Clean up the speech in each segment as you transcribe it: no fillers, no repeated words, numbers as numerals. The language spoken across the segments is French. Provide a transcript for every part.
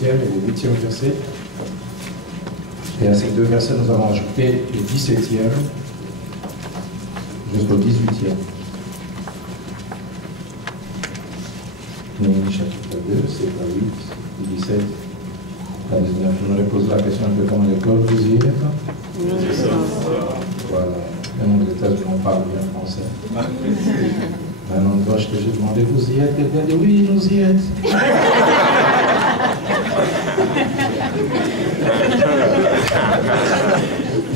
7e et le 8e verset. Et à ces deux versets, nous allons ajouter le 17e jusqu'au 18e. Néhémie chapitre 2, c'est à 8, 17, à 19. Je me repose la question un peu comme à l'école, vous y êtes? Voilà. Même aux États-Unis, on parle bien français. Maintenant, toi, je t'ai demandé, vous y êtes? Quelqu'un dit, oui, nous y êtes.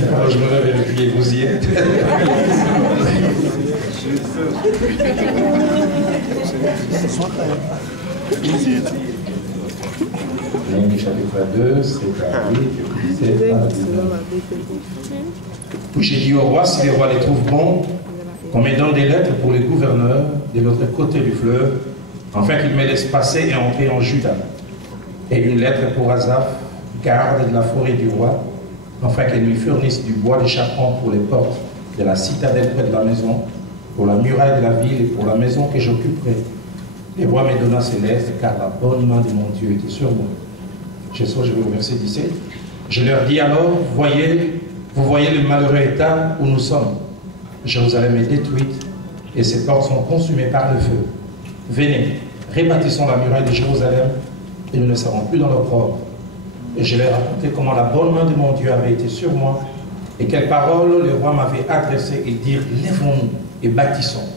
Alors, je me lève et crier, vous y êtes? Néhémie chapitre 2, c'est à 8, 17 à 19. Puis j'ai dit au roi, si les rois les trouvent bons, qu'on me donne des lettres pour les gouverneurs de l'autre côté du fleuve, afin qu'ils me laissent passer et entrer en Juda. Et une lettre pour Asaph, garde de la forêt du roi, afin qu'il lui fournisse du bois de charpente pour les portes de la citadelle près de la maison, pour la muraille de la ville et pour la maison que j'occuperai. Le roi me donna ces lettres, car la bonne main de mon Dieu était sur moi. Je vais au verset 17. Je leur dis alors, vous voyez le malheureux état où nous sommes. Jérusalem est détruite et ses portes sont consumées par le feu. Venez, rebâtissons la muraille de Jérusalem et nous ne serons plus dans l'opprobre. Et je leur ai raconté comment la bonne main de mon Dieu avait été sur moi et quelles paroles le roi m'avait adressées et dire, lèvons-nous et bâtissons.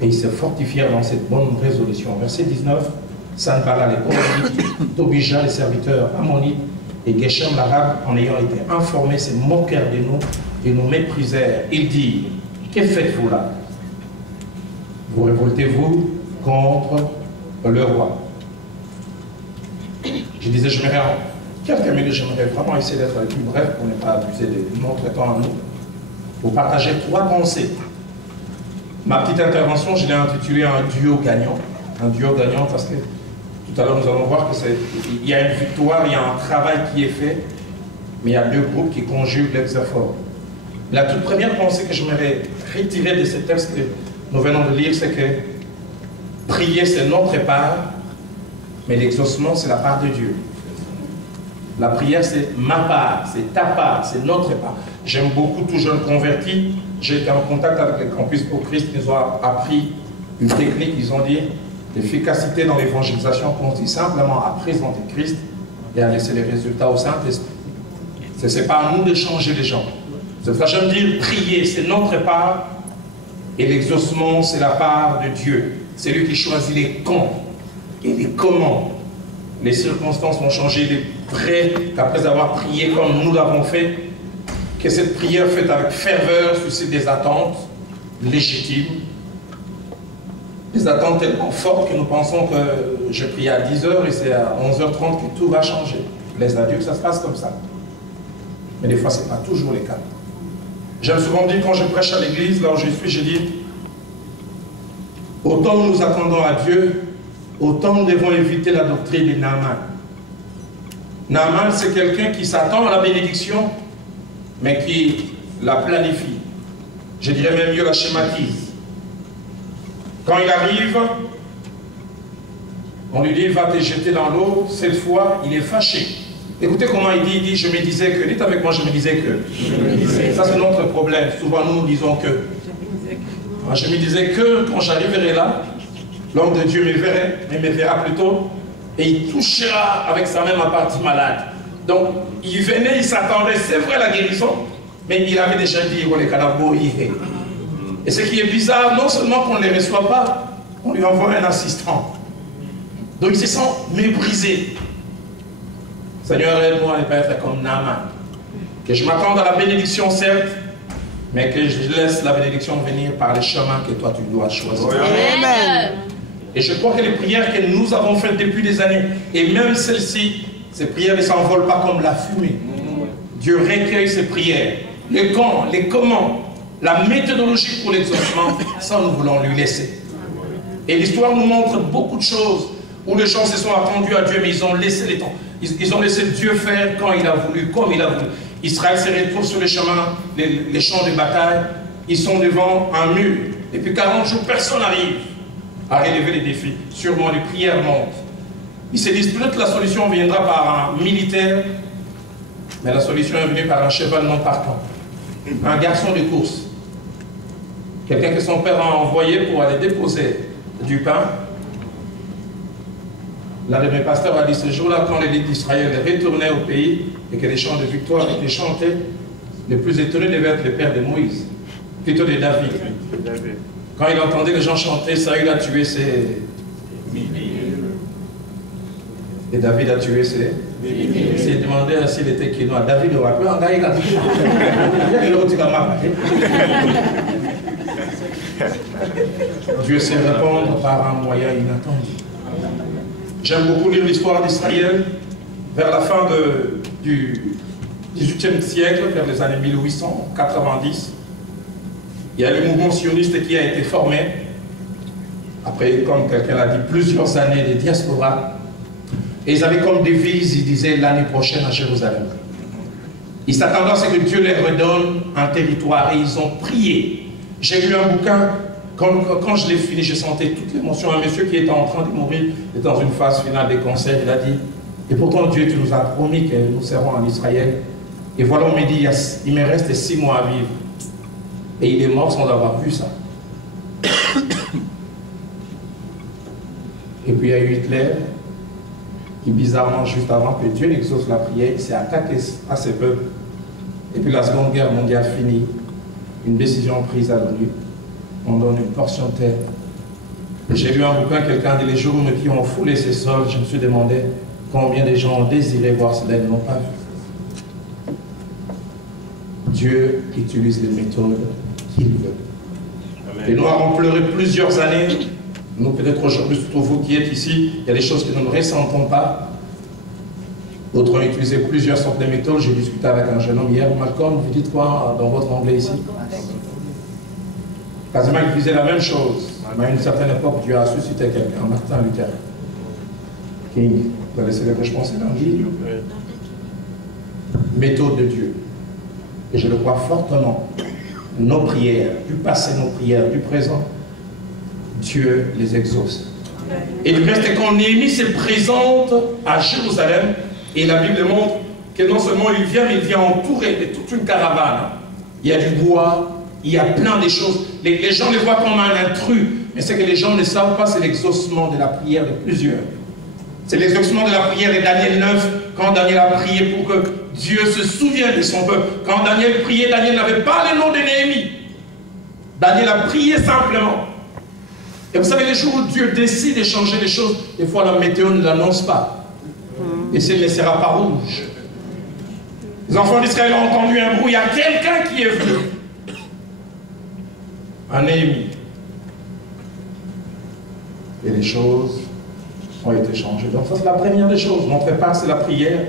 Et ils se fortifièrent dans cette bonne résolution. Verset 19, Sanballat les Horonite, Tobija les serviteurs ammonites et Geshem l'arabe, en ayant été informés, se moquèrent de nous et nous méprisèrent. Ils dirent, que faites-vous là? Vous révoltez-vous contre le roi? Je disais, quelques minutes, j'aimerais vraiment essayer d'être le plus bref pour ne pas abuser de notre temps à nous, pour partager trois pensées. Ma petite intervention, je l'ai intitulée un duo gagnant. Un duo gagnant parce que tout à l'heure, nous allons voir qu'il y a une victoire, il y a un travail qui est fait, mais il y a deux groupes qui conjuguent l'exaphore. La toute première pensée que je m'aurais retirée de ce texte que nous venons de lire, c'est que prier, c'est notre part, mais l'exaucement, c'est la part de Dieu. La prière, c'est ma part, c'est ta part, c'est notre part. J'aime beaucoup tout jeune converti. J'ai été en contact avec les campus pour Christ. Ils ont appris une technique, ils ont dit l'efficacité dans l'évangélisation consiste simplement à présenter Christ et à laisser les résultats au Saint-Esprit. Ce n'est pas à nous de changer les gens. C'est pour ça que j'aime dire prier, c'est notre part, et l'exaucement, c'est la part de Dieu. C'est lui qui choisit les quand et les comment. Les circonstances vont changer. Il est vrai qu'après avoir prié comme nous l'avons fait, que cette prière faite avec ferveur suscite des attentes légitimes, des attentes tellement fortes que nous pensons que je prie à 10h et c'est à 11h30 que tout va changer. Laisse à Dieu que ça se passe comme ça. Mais des fois, ce n'est pas toujours le cas. J'aime souvent dire, quand je prêche à l'église, là où je suis, je dis, autant nous attendons à Dieu, autant nous devons éviter la doctrine de Naaman. Naaman, c'est quelqu'un qui s'attend à la bénédiction, mais qui la planifie. Je dirais même mieux la schématise. Quand il arrive, on lui dit, va te jeter dans l'eau. Cette fois, il est fâché. Écoutez comment il dit, je me disais que, dites avec moi, je me disais que. Ça, c'est notre problème. Souvent, nous disons que. Je me disais que, quand j'arriverai là, l'homme de Dieu me verra plutôt, et il touchera avec sa main ma partie malade. Donc, il venait, il s'attendait, c'est vrai la guérison, mais il avait déjà dit, et ce qui est bizarre, non seulement qu'on ne les reçoit pas, on lui envoie un assistant. Donc, il se sent méprisé. Seigneur, aide-moi à ne pas être comme Naaman. Que je m'attende à la bénédiction, certes, mais que je laisse la bénédiction venir par les chemins que toi tu dois choisir. Amen. Et je crois que les prières que nous avons faites depuis des années, et même celles-ci, ces prières ne s'envolent pas comme la fumée. Dieu recueille ces prières. Les quand, les comment, la méthodologie pour l'exaucement, ça nous voulons lui laisser. Et l'histoire nous montre beaucoup de choses où les gens se sont attendus à Dieu, mais ils ont laissé les temps. Ils ont laissé Dieu faire quand il a voulu, comme il a voulu. Israël se retrouve sur les chemins, les champs de bataille. Ils sont devant un mur. Et puis 40 jours, personne n'arrive à relever les défis. Sûrement les prières montent. Ils se disent peut-être la solution viendra par un militaire, mais la solution est venue par un cheval non partant, un garçon de course, quelqu'un que son père a envoyé pour aller déposer du pain. L'un de mes pasteurs a dit ce jour-là, quand l'élite d'Israël retournait au pays et que les chants de victoire étaient chantés, le plus étonné devait être le père de Moïse, plutôt de David. Quand il entendait les gens chanter, Saül a tué ses... Et David a tué ses... Il s'est demandé s'il était quinoa. David aurait pu en gagner. Dieu sait répondre par un moyen inattendu. J'aime beaucoup lire l'histoire d'Israël vers la fin du XVIIIe siècle, vers les années 1890. Il y a le mouvement sioniste qui a été formé, après, comme quelqu'un l'a dit, plusieurs années de diaspora. Et ils avaient comme devise, ils disaient l'année prochaine à Jérusalem. Ils s'attendaient à ce que Dieu leur redonne un territoire et ils ont prié. J'ai lu un bouquin, quand je l'ai fini, j'ai senti toute l'émotion. Un monsieur qui était en train de mourir, est dans une phase finale des cancers, il a dit, et pourtant Dieu, tu nous as promis que nous serons en Israël. Et voilà, on me dit, il me reste 6 mois à vivre. Et il est mort sans avoir vu ça. Et puis il y a eu Hitler, qui bizarrement, juste avant que Dieu n'exauce la prière, il s'est attaqué à ses peuples. Et puis la Seconde Guerre mondiale finie, une décision prise à l'ONU, on donne une portion de terre. Et j'ai lu un bouquin, quelqu'un dit, les jours où qui ont foulé ces sols, je me suis demandé combien de gens ont désiré voir cela et ne l'ont pas vu. Dieu utilise les méthodes qu'il veut. Amen. Et nous avons pleuré plusieurs années. Nous, peut-être aujourd'hui, surtout vous qui êtes ici, il y a des choses que nous ne ressentons pas. D'autres ont utilisé plusieurs sortes de méthodes. J'ai discuté avec un jeune homme hier, Malcolm, vous dites quoi dans votre anglais ici? Quasiment, il disait la même chose. Mais à une certaine époque, Dieu a suscité quelqu'un, Martin Luther King. Vous avez célébré, je pense, l'évangile. Méthode de Dieu. Et je le crois fortement. Nos prières, du passé, nos prières, du présent, Dieu les exauce. Et il reste quand Néhémie se présente à Jérusalem, et la Bible montre que non seulement il vient, mais il vient entouré de toute une caravane. Il y a du bois, il y a plein de choses. Les gens le voient comme un intrus, mais ce que les gens ne savent pas, c'est l'exaucement de la prière de plusieurs. C'est l'exaucement de la prière de Daniel 9, quand Daniel a prié pour que Dieu se souvienne de son peuple. Quand Daniel priait, Daniel n'avait pas le nom de Néhémie. Daniel a prié simplement. Et vous savez, les jours où Dieu décide de changer les choses, des fois la météo ne l'annonce pas. Et c'est ne sera pas rouge. Les enfants d'Israël ont entendu un bruit, il y a quelqu'un qui est venu. Un Néhémie. Et les choses ont été changées. Donc ça, c'est la première des choses. Notre part, c'est la prière.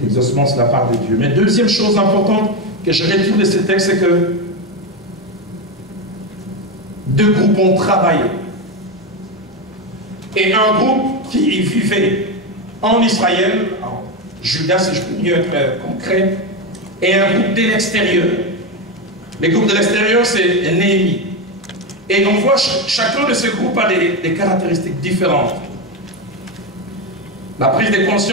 L'exaucement, c'est la part de Dieu. Mais deuxième chose importante que je retire de ce texte, c'est que 2 groupes ont travaillé. Et un groupe qui vivait en Israël, en Juda, si je peux mieux être concret, et un groupe de l'extérieur. Les groupes de l'extérieur, c'est Néhémie. Et on voit chacun de ces groupes a des caractéristiques différentes. La prise de conscience